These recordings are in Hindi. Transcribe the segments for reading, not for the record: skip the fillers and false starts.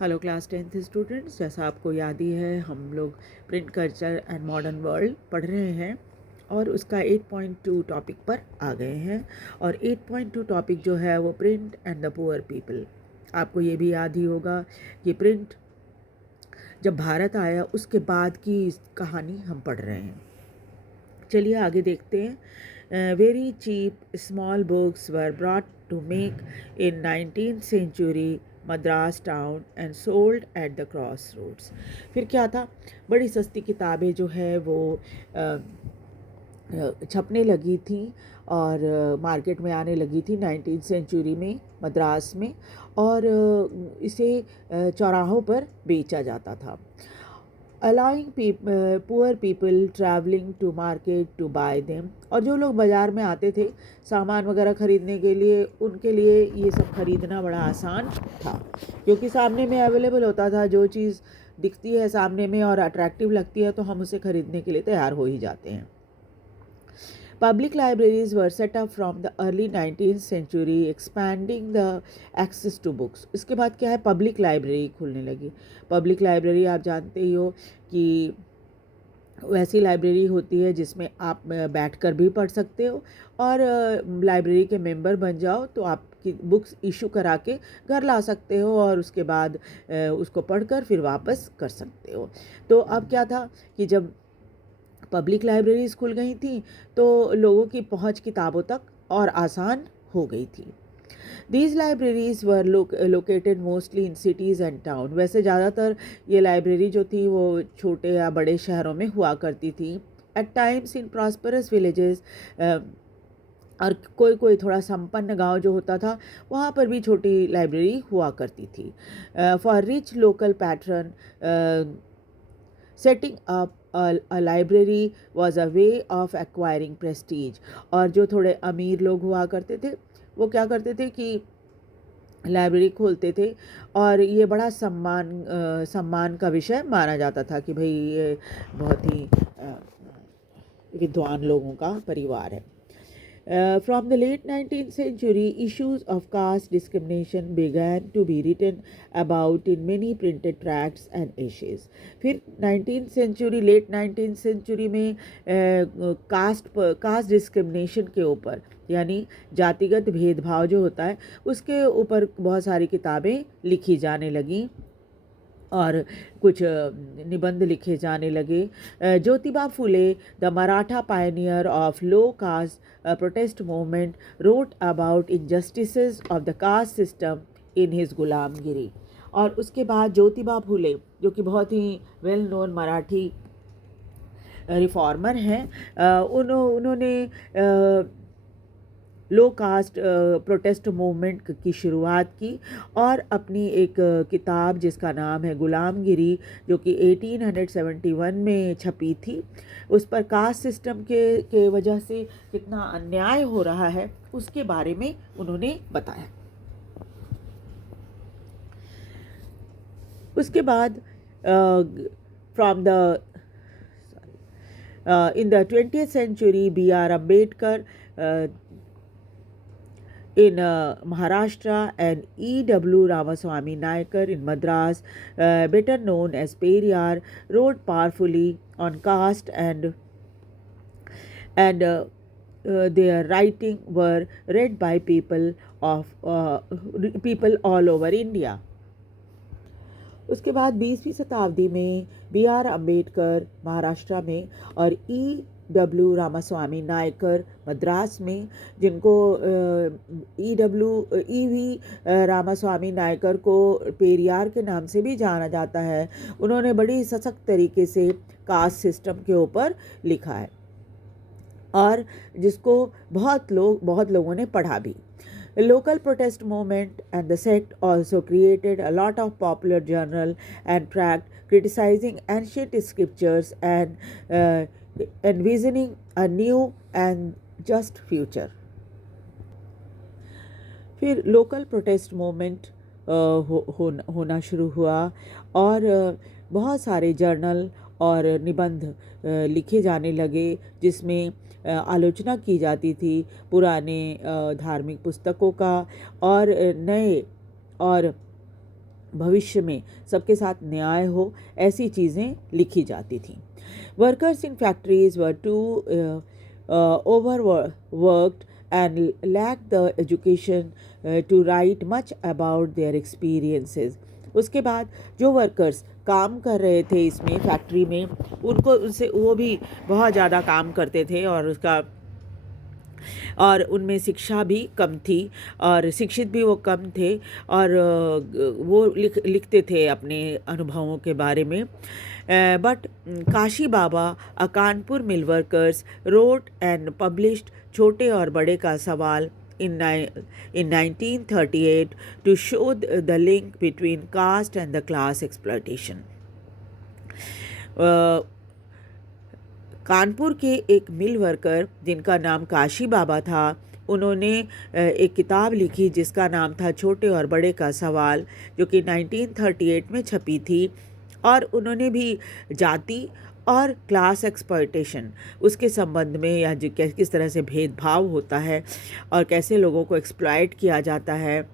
हेलो क्लास 10th स्टूडेंट्स, जैसा आपको याद ही है हम लोग print culture and modern world पढ़ रहे हैं और उसका 8.2 टॉपिक पर आ गए हैं। और 8.2 टॉपिक जो है वो print and the poor people. आपको ये भी याद ही होगा कि प्रिंट जब भारत आया उसके बाद की कहानी हम पढ़ रहे हैं। चलिए आगे देखते हैं। Very cheap small books were brought to make in 19th century Madras town and sold at the cross roads. फिर क्या था, बड़ी सस्ती किताबें जो है वो छपने लगी थी और मार्केट में आने लगी थी 19th सेंचुरी में मद्रास में, और इसे चौराहों पर बेचा जाता था। allowing poor people traveling to market to buy them। और जो लोग बाज़ार में आते थे सामान वगैरह ख़रीदने के लिए, उनके लिए ये सब ख़रीदना बड़ा आसान था, क्योंकि सामने में अवेलेबल होता था। जो चीज़ दिखती है सामने में और अट्रैक्टिव लगती है तो हम उसे ख़रीदने के लिए तैयार हो ही जाते हैं। Public libraries were set up from the early 19th century, expanding the access to books। इसके बाद क्या है, पब्लिक लाइब्रेरी खुलने लगी। पब्लिक लाइब्रेरी आप जानते ही हो कि वैसी लाइब्रेरी होती है जिसमें आप बैठकर भी पढ़ सकते हो, और लाइब्रेरी के मेंबर बन जाओ तो आपकी बुक्स इशू करा के घर ला सकते हो और उसके बाद उसको पढ़कर फिर वापस कर सकते हो। तो अब क्या था कि जब पब्लिक लाइब्रेरीज खुल गई थी तो लोगों की पहुंच किताबों तक और आसान हो गई थी। These libraries were located mostly in cities and town. वैसे ज़्यादातर ये लाइब्रेरी जो थी वो छोटे या बड़े शहरों में हुआ करती थी। At times in prosperous villages, और कोई कोई थोड़ा संपन्न गांव जो होता था वहाँ पर भी छोटी लाइब्रेरी हुआ करती थी। For rich local patron, setting up a library was a way of acquiring prestige। और जो थोड़े अमीर लोग हुआ करते थे वो क्या करते थे कि लाइब्रेरी खोलते थे, और ये बड़ा सम्मान का विषय माना जाता था कि भाई ये बहुत ही विद्वान लोगों का परिवार है। From the late 19th century, issues of caste discrimination began to be written about in many printed tracts and essays। फिर 19th century, late 19th century में कास्ट डिस्क्रिमिनेशन के ऊपर, यानी जातिगत भेदभाव जो होता है उसके ऊपर बहुत सारी किताबें लिखी जाने लगीं और कुछ निबंध लिखे जाने लगे। Jyotiba Phule, the Maratha pioneer of low caste protest movement, wrote about injustices of the caste system in his Gulamgiri. और उसके बाद ज्योतिबा फुले, जो कि बहुत ही वेल नोन मराठी रिफॉर्मर हैं, उन्होंने लो कास्ट प्रोटेस्ट मूवमेंट की शुरुआत की और अपनी एक किताब जिसका नाम है गुलामगिरी, जो कि 1871 में छपी थी, उस पर कास्ट सिस्टम के वजह से कितना अन्याय हो रहा है उसके बारे में उन्होंने बताया। उसके बाद from the in the 20th century, B.R. Ambedkar in Maharashtra and E.W. Ramaswamy Naicker in Madras, better known as Periyar, wrote powerfully on caste, and their writing were read by people all over India। उसके बाद 20वीं शताब्दी में B.R. अम्बेडकर महाराष्ट्र में और E.W. रामास्वामी नायकर मद्रास में, जिनको E.V. रामास्वामी नायकर को पेरियार के नाम से भी जाना जाता है, उन्होंने बड़ी सशक्त तरीके से कास्ट सिस्टम के ऊपर लिखा है और जिसको बहुत लोगों ने पढ़ा भी। The local protest movement and the sect also created a lot of popular journal and tract criticizing ancient scriptures and envisioning a new and just future। फिर लोकल प्रोटेस्ट मूवमेंट होना शुरू हुआ और बहुत सारे जर्नल और निबंध लिखे जाने लगे जिसमें आलोचना की जाती थी पुराने धार्मिक पुस्तकों का और नए और भविष्य में सबके साथ न्याय हो, ऐसी चीज़ें लिखी जाती थीं। Workers in factories were too overworked and lacked the education to write much about their experiences. उसके बाद जो वर्कर्स काम कर रहे थे इसमें फैक्ट्री में, उनको उनसे वो भी बहुत ज़्यादा काम करते थे और उनमें शिक्षा भी कम थी और शिक्षित भी वो कम थे और वो लिखते थे अपने अनुभवों के बारे में। But Kashi Baba, a Kanpur mill workers, wrote and published छोटे और बड़े का सवाल in 1938 to show the link between caste and the class exploitation. Kanpur के एक मिल वर्कर जिनका नाम काशी बाबा था, उन्होंने एक किताब लिखी जिसका नाम था छोटे और बड़े का सवाल, जो कि 1938 में छपी थी। और उन्होंने भी जाति और क्लास एक्सप्लॉयटेशन उसके संबंध में, या किस तरह से भेदभाव होता है और कैसे लोगों को एक्सप्लॉयट किया जाता है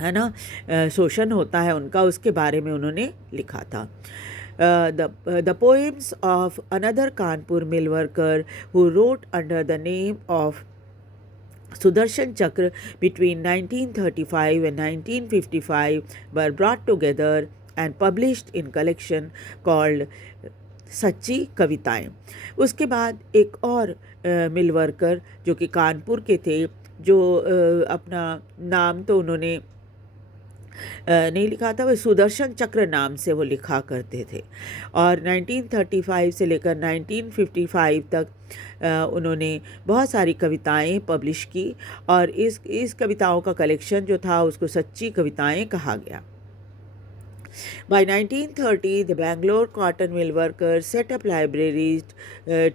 ना, शोषण होता है उनका, उसके बारे में उन्होंने लिखा था। The poems of another Kanpur mill worker who wrote under the name of Sudarshan Chakra between 1935 and 1955 were brought together and published in collection called सच्ची कविताएं। उसके बाद एक और मिल वर्कर जो कि कानपुर के थे, जो अपना नाम तो उन्होंने नहीं लिखा था, वह सुदर्शन चक्र नाम से वो लिखा करते थे और 1935 से लेकर 1955 तक उन्होंने बहुत सारी कविताएं पब्लिश की और इस कविताओं का कलेक्शन जो था उसको सच्ची कविताएं कहा गया। By 1930, the Bangalore cotton mill workers set up libraries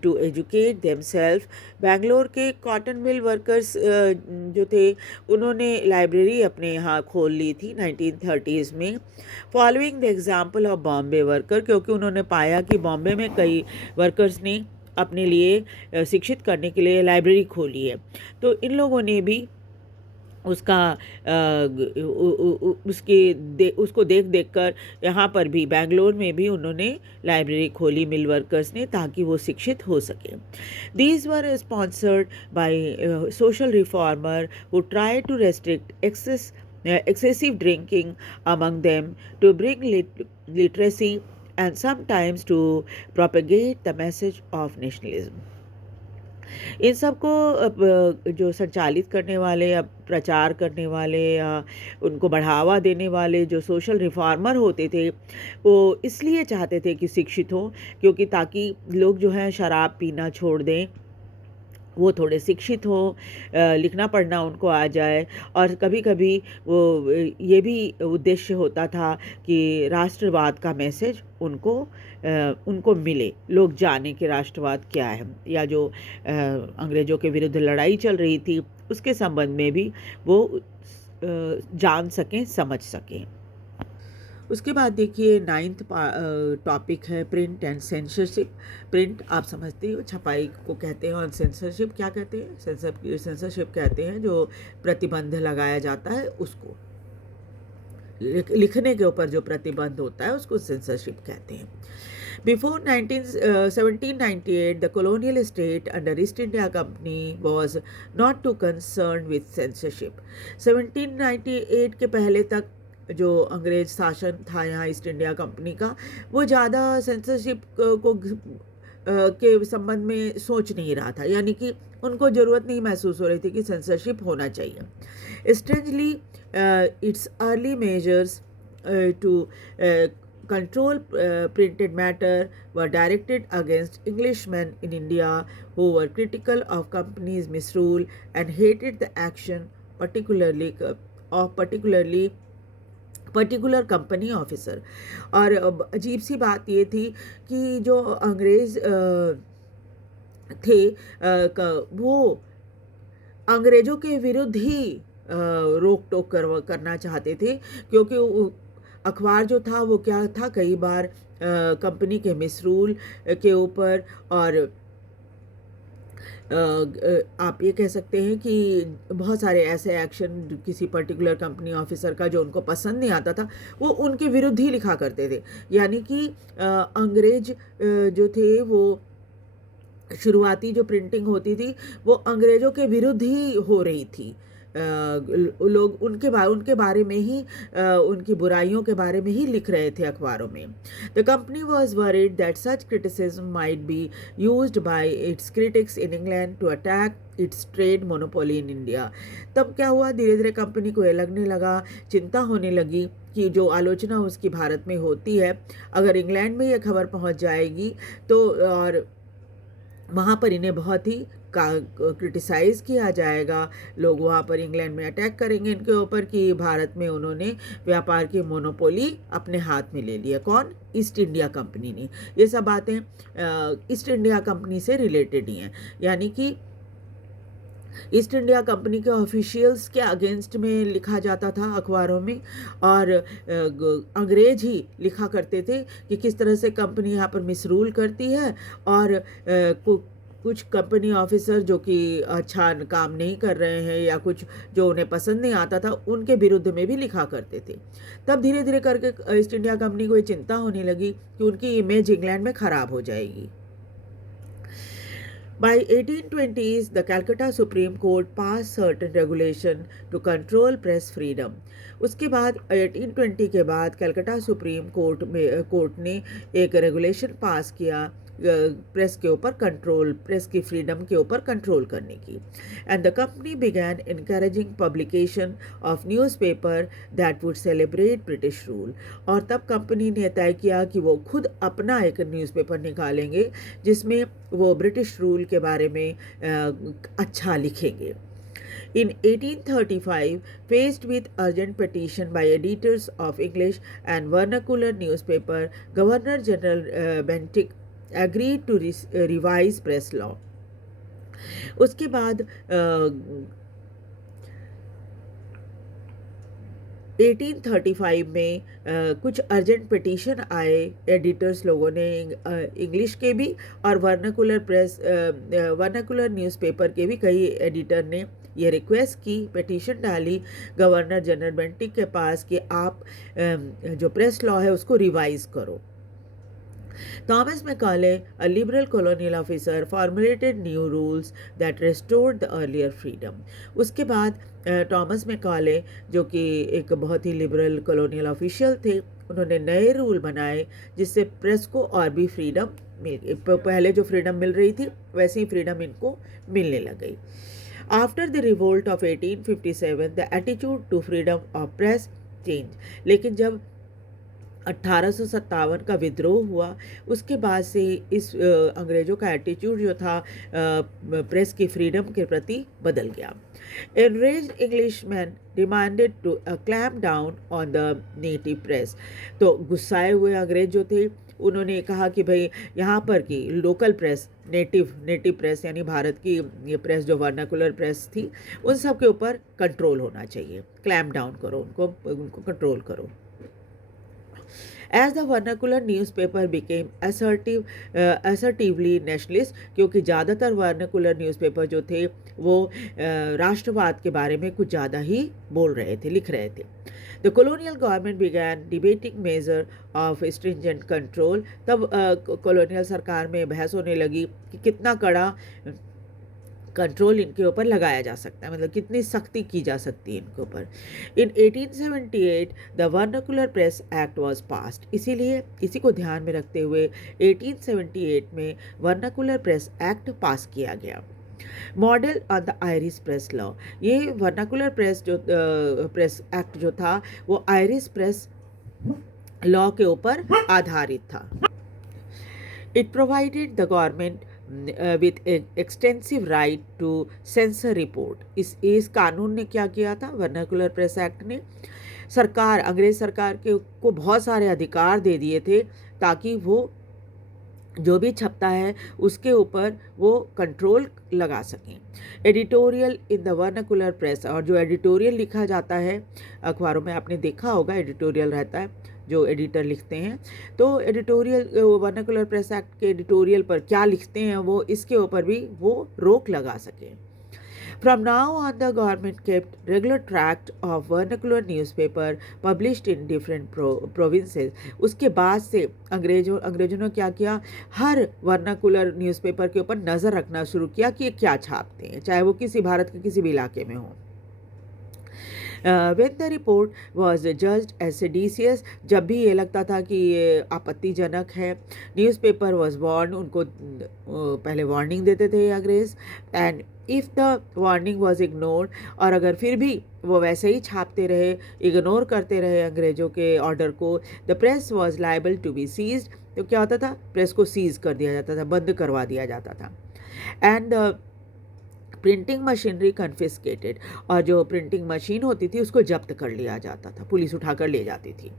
to educate themselves. Bangalore के कॉटन मिल वर्कर्स जो थे, उन्होंने लाइब्रेरी अपने यहाँ खोल ली थी 1930s में, following the example of Bombay worker, क्योंकि उन्होंने पाया कि बॉम्बे में कई वर्कर्स ने अपने लिए शिक्षित करने के लिए लाइब्रेरी खोली है, तो इन लोगों ने भी उसको देख कर यहाँ पर भी बैंगलोर में भी उन्होंने लाइब्रेरी खोली मिल वर्कर्स ने, ताकि वो शिक्षित हो सके। These were sponsored by social reformer who try to restrict excessive drinking among them, to bring literacy and sometimes to propagate the message of nationalism. इन सबको जो संचालित करने वाले या प्रचार करने वाले या उनको बढ़ावा देने वाले जो सोशल रिफॉर्मर होते थे, वो इसलिए चाहते थे कि शिक्षित हों, क्योंकि ताकि लोग जो है शराब पीना छोड़ दें, वो थोड़े शिक्षित हों, लिखना पढ़ना उनको आ जाए। और कभी कभी वो ये भी उद्देश्य होता था कि राष्ट्रवाद का मैसेज उनको मिले, लोग जाने कि राष्ट्रवाद क्या है, या जो अंग्रेज़ों के विरुद्ध लड़ाई चल रही थी उसके संबंध में भी वो जान सकें, समझ सकें। उसके बाद देखिए 9th टॉपिक है प्रिंट एंड सेंसरशिप। प्रिंट आप समझते हो, छपाई को कहते हैं, और सेंसरशिप क्या कहते हैं? सेंसरशिप कहते हैं जो प्रतिबंध लगाया जाता है उसको, लिखने के ऊपर जो प्रतिबंध होता है उसको सेंसरशिप कहते हैं। Before 1798, the colonial state under East India Company was not too concerned with censorship. 1798 के पहले तक जो अंग्रेज शासन था यहाँ ईस्ट इंडिया कंपनी का, वो ज़्यादा सेंसरशिप को के संबंध में सोच नहीं रहा था, यानी कि उनको ज़रूरत नहीं महसूस हो रही थी कि सेंसरशिप होना चाहिए। Strangely its early measures to control printed matter were directed against Englishmen in India who were critical of company's misrule and hated the action particular company officer। और अजीब सी बात ये थी कि जो अंग्रेज़ थे वो अंग्रेज़ों के विरुद्ध ही रोक टोक करना चाहते थे, क्योंकि अखबार जो था वो क्या था, कई बार कंपनी के मिसरूल के ऊपर और आप ये कह सकते हैं कि बहुत सारे ऐसे एक्शन किसी पर्टिकुलर कंपनी ऑफिसर का जो उनको पसंद नहीं आता था, वो उनके विरुद्ध ही लिखा करते थे। यानी कि अंग्रेज जो थे वो शुरुआती जो प्रिंटिंग होती थी वो अंग्रेज़ों के विरुद्ध ही हो रही थी। लोग उनके बारे में ही उनकी बुराइयों के बारे में ही लिख रहे थे अखबारों में। The company was worried that such criticism might be used by its critics in England to attack its trade monopoly in India. तब क्या हुआ, धीरे धीरे कंपनी को ये लगने लगा, चिंता होने लगी कि जो आलोचना उसकी भारत में होती है, अगर इंग्लैंड में ये खबर पहुंच जाएगी तो और वहाँ पर इन्हें बहुत ही क्रिटिसाइज़ किया जाएगा। लोग वहाँ पर इंग्लैंड में अटैक करेंगे इनके ऊपर कि भारत में उन्होंने व्यापार की मोनोपोली अपने हाथ में ले लिया। कौन? ईस्ट इंडिया कंपनी ने। ये सब बातें ईस्ट इंडिया कंपनी से रिलेटेड ही हैं। यानी कि ईस्ट इंडिया कंपनी के ऑफिशियल्स के अगेंस्ट में लिखा जाता था अखबारों में, और अंग्रेज ही लिखा करते थे कि किस तरह से कंपनी यहाँ पर मिसरूल करती है, और कुछ कंपनी ऑफिसर जो कि अच्छा काम नहीं कर रहे हैं या कुछ जो उन्हें पसंद नहीं आता था, उनके विरुद्ध में भी लिखा करते थे। तब धीरे धीरे करके ईस्ट इंडिया कंपनी को ये चिंता होने लगी कि उनकी इमेज इंग्लैंड में ख़राब हो जाएगी। By 1820s, the Calcutta Supreme Court passed certain regulation to control press freedom. उसके बाद 1820 के बाद कलकत्ता सुप्रीम कोर्ट ने एक रेगुलेशन पास किया प्रेस के ऊपर कंट्रोल, प्रेस की फ्रीडम के ऊपर कंट्रोल करने की। And the company began encouraging publication of newspaper that would celebrate British rule. और तब कंपनी ने तय किया कि वो खुद अपना एक न्यूज़पेपर निकालेंगे जिसमें वो ब्रिटिश रूल के बारे में अच्छा लिखेंगे। In 1835, faced with urgent petition by editors of English and vernacular newspaper, Governor General Bentinck agreed to revise press law. उसके बाद 1835 में कुछ अर्जेंट पिटीशन आए एडिटर्स लोगों ने, इंग्लिश के भी और वर्नाकुलर न्यूज़पेपर के भी कई एडिटर ने ये रिक्वेस्ट की, पिटीशन डाली गवर्नर जनरल बेंटिक के पास कि आप जो प्रेस लॉ है उसको रिवाइज करो। Thomas Macaulay, a liberal colonial officer, formulated new rules that restored the earlier freedom. उसके बाद टॉमस मैकाले जो कि एक बहुत ही लिबरल कॉलोनियल ऑफिशियल थे, उन्होंने नए रूल बनाए जिससे प्रेस को और भी फ्रीडम मिल, पहले जो फ्रीडम मिल रही थी वैसी ही फ्रीडम इनको मिलने लग गई। After the revolt of 1857, the attitude to freedom of press changed. लेकिन जब 1857 का विद्रोह हुआ उसके बाद से इस अंग्रेज़ों का एटीट्यूड जो था प्रेस की फ्रीडम के प्रति बदल गया। Enraged Englishmen demanded to clamp down on the native press. तो गुस्साए हुए अंग्रेज जो थे उन्होंने कहा कि भाई यहाँ पर की लोकल प्रेस, नेटिव प्रेस यानी भारत की ये प्रेस जो वर्नाकुलर प्रेस थी, उन सब के ऊपर कंट्रोल होना चाहिए, क्लैम्प डाउन करो, उनको कंट्रोल करो। As the vernacular newspaper became assertively nationalist, क्योंकि ज़्यादातर वर्नाकुलर न्यूज़पेपर जो थे वो राष्ट्रवाद के बारे में कुछ ज़्यादा ही बोल रहे थे, लिख रहे थे। The colonial government began debating measure of stringent control. तब कॉलोनियल सरकार में बहस होने लगी कि कितना कड़ा कंट्रोल इनके ऊपर लगाया जा सकता है, मतलब कितनी सख्ती की जा सकती है इनके ऊपर। इन 1878 the vernacular press act was passed. इसीलिए इसी को ध्यान में रखते हुए 1878 में वर्नाकुलर प्रेस एक्ट पास किया गया। Model on the Irish press law, ये वर्नाकुलर प्रेस एक्ट जो था वो आयरिश प्रेस लॉ के ऊपर आधारित था। It provided the government with extensive right to censor report. इस कानून ने क्या किया था, वर्नाकुलर प्रेस एक्ट ने अंग्रेज सरकार को बहुत सारे अधिकार दे दिए थे ताकि वो जो भी छपता है उसके ऊपर वो कंट्रोल लगा सकें। Editorial in the vernacular press, और जो एडिटोरियल लिखा जाता है अखबारों में, आपने देखा होगा एडिटोरियल रहता है, जो एडिटर लिखते हैं, तो एडिटोरियल वर्नाकुलर प्रेस एक्ट के एडिटोरियल पर क्या लिखते हैं वो, इसके ऊपर भी वो रोक लगा सकें। From now on, the government kept regular track of vernacular newspaper published in different provinces. उसके बाद से अंग्रेजों ने क्या किया, हर वर्नाकुलर न्यूज़पेपर के ऊपर नज़र रखना शुरू किया कि ये क्या छापते हैं, चाहे वो किसी भारत के किसी भी इलाके में हो। When the report was judged as seditious, जब भी ये लगता था कि ये आपत्तिजनक है, न्यूज़पेपर वॉज वार्न, उनको पहले वार्निंग देते थे अंग्रेज, and if the warning was ignored, और अगर फिर भी वो वैसे ही छापते रहे, इग्नोर करते रहे अंग्रेज़ों के ऑर्डर को, the press was liable to be seized, तो क्या होता था, प्रेस को सीज कर दिया जाता था, बंद करवा दिया जाता था। एंड प्रिंटिंग मशीनरी कन्फिस्केटेड, और जो प्रिंटिंग मशीन होती थी उसको जब्त कर लिया जाता था, पुलिस उठा कर ले जाती थी।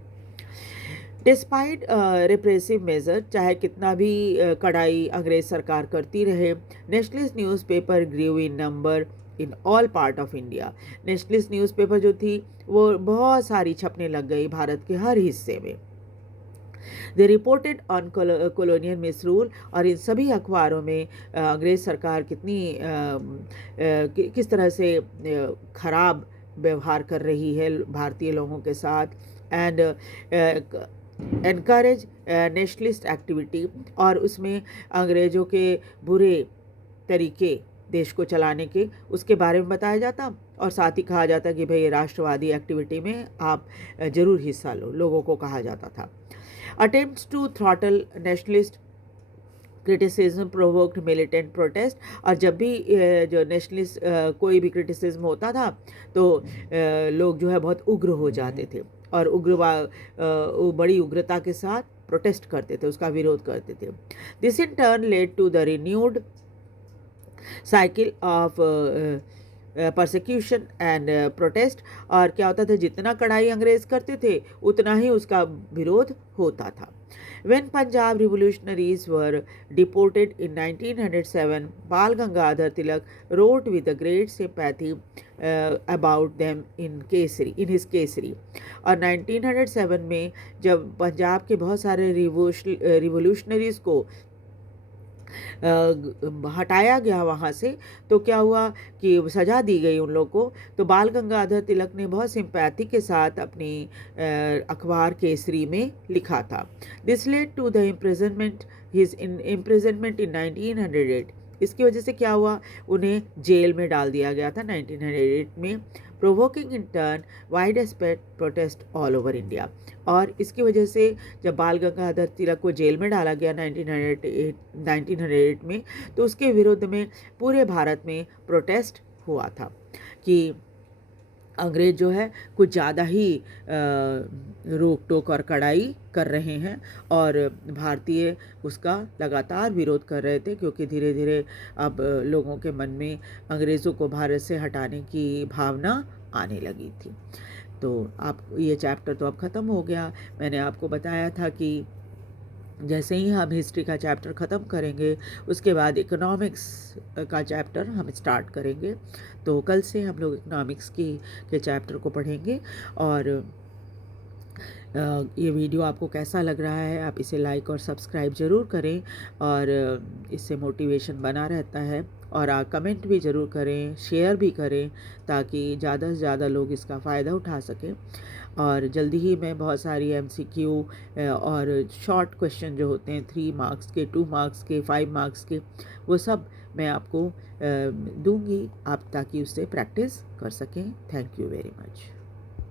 डिस्पाइट रिप्रेसिव मेजर, चाहे कितना भी कड़ाई अंग्रेज सरकार करती रहे, nationalist newspaper grew in number in all part of India. Nationalist newspaper जो थी वो बहुत सारी छपने लग गई भारत के हर हिस्से में। दे रिपोर्टेड ऑन कॉलोनियल मिसरूल, और इन सभी अखबारों में अंग्रेज़ सरकार किस तरह से ख़राब व्यवहार कर रही है भारतीय लोगों के साथ, एंड एनकरेज नेशनलिस्ट एक्टिविटी, और उसमें अंग्रेज़ों के बुरे तरीके देश को चलाने के उसके बारे में बताया जाता, और साथ ही कहा जाता कि भाई राष्ट्रवादी एक्टिविटी में आप ज़रूर हिस्सा लो, लोगों को कहा जाता था। Attempts to throttle nationalist criticism provoked militant protest, और जब भी जो नेशनलिस्ट कोई भी क्रिटिसिज्म होता था तो लोग जो है बहुत उग्र हो जाते थे, और बड़ी उग्रता के साथ प्रोटेस्ट करते थे, उसका विरोध करते थे। This in turn led to the renewed cycle of persecution and protest, और क्या होता था, जितना कड़ाई अंग्रेज करते थे उतना ही उसका विरोध होता था। When Punjab revolutionaries were deported in 1907, Bal Gangadhar Tilak wrote with a great sympathy about them in his Kesari। और 1907 में जब पंजाब के बहुत सारे रिवोल्यूशनरीज को हटाया गया वहाँ से, तो क्या हुआ कि सज़ा दी गई उन लोग को, तो बाल गंगाधर तिलक ने बहुत सिंपैथी के साथ अपनी अखबार केसरी में लिखा था। This led to the imprisonment in 1908। इसकी वजह से क्या हुआ, उन्हें जेल में डाल दिया गया था 1908 में, provoking in turn wide spread protest all over India. और इसकी वजह से जब बाल गंगाधर तिलक को जेल में डाला गया 1908 में, तो उसके विरुद्ध में पूरे भारत में प्रोटेस्ट हुआ था कि अंग्रेज जो है कुछ ज़्यादा ही रोक टोक और कड़ाई कर रहे हैं, और भारतीय उसका लगातार विरोध कर रहे थे, क्योंकि धीरे धीरे अब लोगों के मन में अंग्रेज़ों को भारत से हटाने की भावना आने लगी थी। तो आप ये चैप्टर तो अब ख़त्म हो गया। मैंने आपको बताया था कि जैसे ही हम हिस्ट्री का चैप्टर ख़त्म करेंगे उसके बाद इकोनॉमिक्स का चैप्टर हम स्टार्ट करेंगे। तो कल से हम लोग इकोनॉमिक्स के चैप्टर को पढ़ेंगे। और ये वीडियो आपको कैसा लग रहा है, आप इसे लाइक और सब्सक्राइब ज़रूर करें, और इससे मोटिवेशन बना रहता है। और आप कमेंट भी ज़रूर करें, शेयर भी करें, ताकि ज़्यादा से ज़्यादा लोग इसका फ़ायदा उठा सकें। और जल्दी ही मैं बहुत सारी MCQ और शॉर्ट क्वेश्चन जो होते हैं 3 मार्क्स के, 2 मार्क्स के, 5 मार्क्स के, वो सब मैं आपको दूंगी, आप ताकि उससे प्रैक्टिस कर सकें। Thank you very much.